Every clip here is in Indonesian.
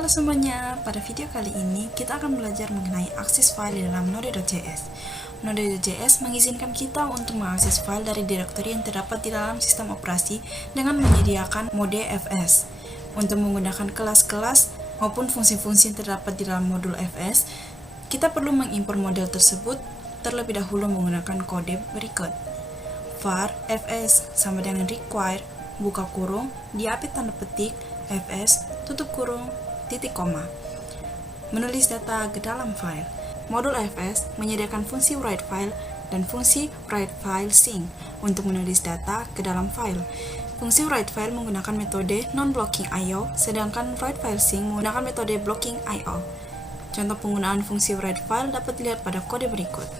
Halo semuanya, pada video kali ini kita akan belajar mengenai akses file di dalam Node.js. Node.js mengizinkan kita untuk mengakses file dari direktori yang terdapat di dalam sistem operasi dengan menyediakan mode fs. Untuk menggunakan kelas-kelas maupun fungsi-fungsi yang terdapat di dalam modul fs, kita perlu mengimpor model tersebut terlebih dahulu menggunakan kode berikut. var fs sama dengan require buka kurung diapit tanda petik fs tutup kurung titik koma. Menulis data ke dalam file. Modul fs menyediakan fungsi write file dan fungsi write file sync untuk menulis data ke dalam file. Fungsi write file menggunakan metode non-blocking IO, sedangkan write file sync menggunakan metode blocking IO. Contoh penggunaan fungsi write file dapat dilihat pada kode berikut.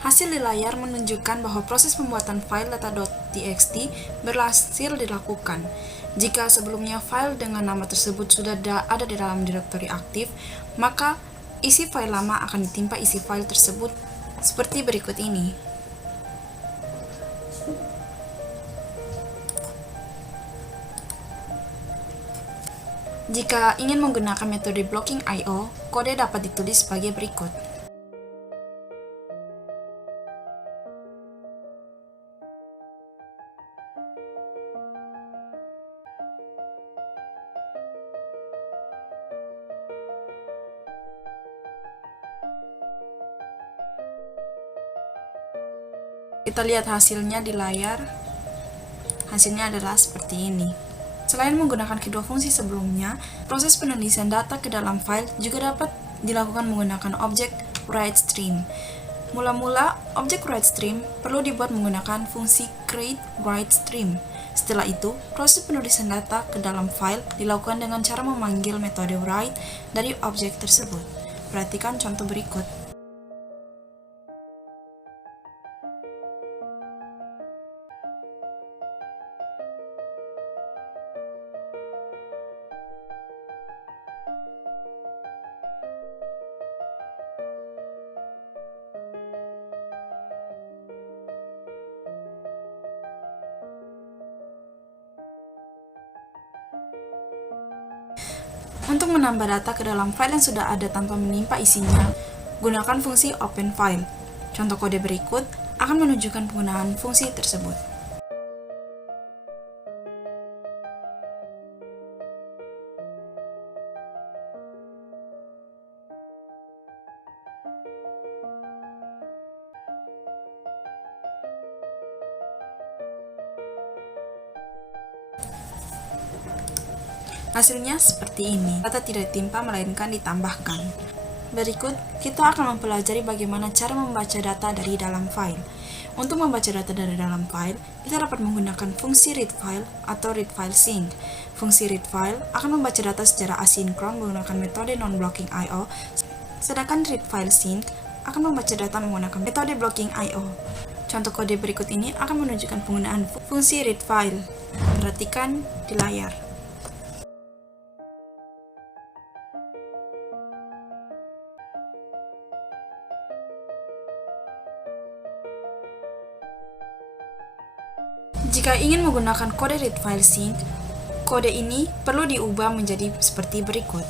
Hasil di layar menunjukkan bahwa proses pembuatan file data.txt berhasil dilakukan. Jika sebelumnya file dengan nama tersebut sudah ada di dalam direktori aktif, maka isi file lama akan ditimpa isi file tersebut seperti berikut ini. Jika ingin menggunakan metode blocking IO, kode dapat ditulis sebagai berikut. Kita lihat hasilnya di layar. Hasilnya adalah seperti ini. Selain menggunakan kedua fungsi sebelumnya, proses penulisan data ke dalam file juga dapat dilakukan menggunakan objek WriteStream. Mula-mula, objek WriteStream perlu dibuat menggunakan fungsi createWriteStream. Setelah itu, proses penulisan data ke dalam file dilakukan dengan cara memanggil metode write dari objek tersebut. Perhatikan contoh berikut. Untuk menambah data ke dalam file yang sudah ada tanpa menimpa isinya, gunakan fungsi openFile. Contoh kode berikut akan menunjukkan penggunaan fungsi tersebut. Hasilnya seperti ini. Data tidak ditimpa melainkan ditambahkan. Berikut, kita akan mempelajari bagaimana cara membaca data dari dalam file. Untuk membaca data dari dalam file, kita dapat menggunakan fungsi readFile atau readFileSync. Fungsi readFile akan membaca data secara asinkron menggunakan metode non-blocking IO, sedangkan readFileSync akan membaca data menggunakan metode blocking IO. Contoh kode berikut ini akan menunjukkan penggunaan fungsi readFile. Perhatikan di layar. Jika ingin menggunakan kode readFileSync, kode ini perlu diubah menjadi seperti berikut.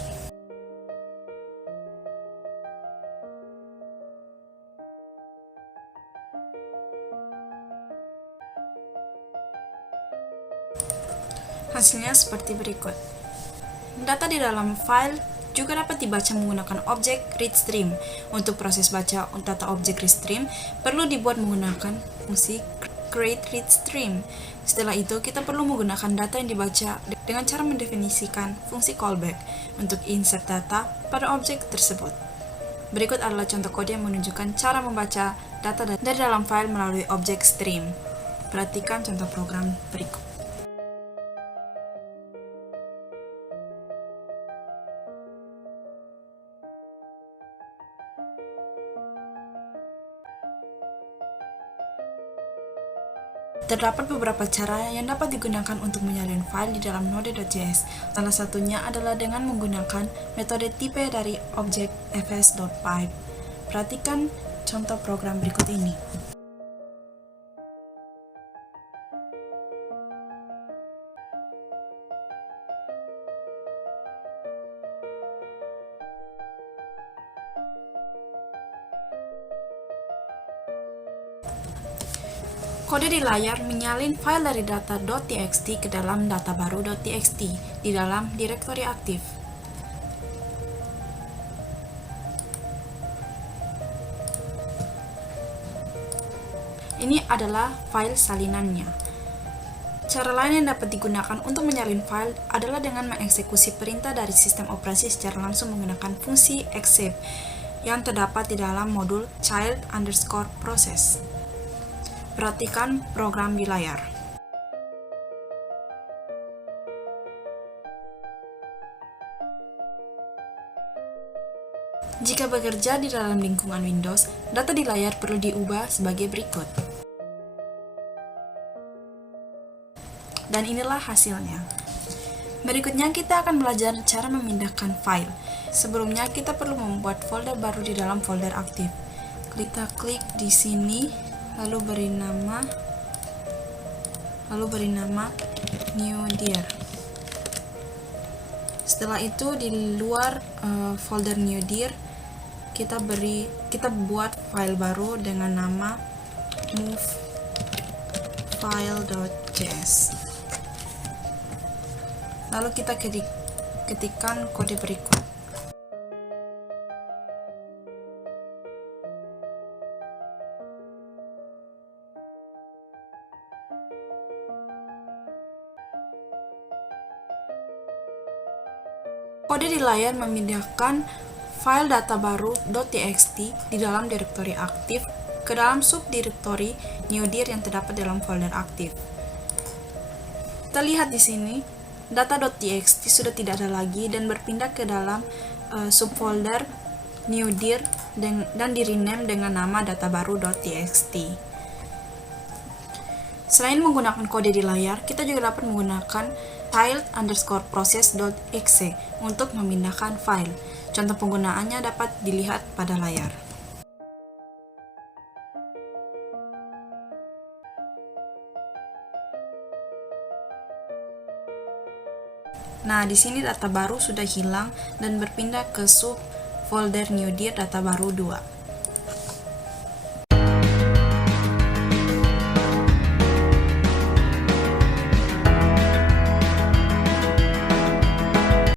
Hasilnya seperti berikut. Data di dalam file juga dapat dibaca menggunakan objek readStream. Untuk proses baca data objek readStream perlu dibuat menggunakan fungsi createReadStream. Setelah itu, kita perlu menggunakan data yang dibaca dengan cara mendefinisikan fungsi callback untuk insert data pada objek tersebut. Berikut adalah contoh kode yang menunjukkan cara membaca data dari dalam file melalui objek stream. Perhatikan contoh program berikut. Terdapat beberapa cara yang dapat digunakan untuk menyalin file di dalam Node.js. Salah satunya adalah dengan menggunakan metode tipe dari objek fs.pipe. Perhatikan contoh program berikut ini. Kode di layar menyalin file dari data.txt ke dalam data baru.txt di dalam direktori aktif. Ini adalah file salinannya. Cara lain yang dapat digunakan untuk menyalin file adalah dengan mengeksekusi perintah dari sistem operasi secara langsung menggunakan fungsi exec yang terdapat di dalam modul child_process. Perhatikan program di layar. Jika bekerja di dalam lingkungan Windows, data di layar perlu diubah sebagai berikut. Dan inilah hasilnya. Berikutnya kita akan belajar cara memindahkan file. Sebelumnya kita perlu membuat folder baru di dalam folder aktif. Kita klik di sini, lalu beri nama new dir. Setelah itu di luar folder new dir kita buat file baru dengan nama move file.js. Lalu kita ketikkan kode berikut. Kode di layar memindahkan file data baru.txt di dalam direktori aktif ke dalam subdirektori newdir yang terdapat dalam folder aktif. Kita lihat di sini, data.txt sudah tidak ada lagi dan berpindah ke dalam subfolder newdir dan di-rename dengan nama databaru.txt. Selain menggunakan kode di layar, kita juga dapat menggunakan child_process.exe untuk memindahkan file. Contoh penggunaannya dapat dilihat pada layar. Nah, di sini data baru sudah hilang dan berpindah ke subfolder newdir data baru 2.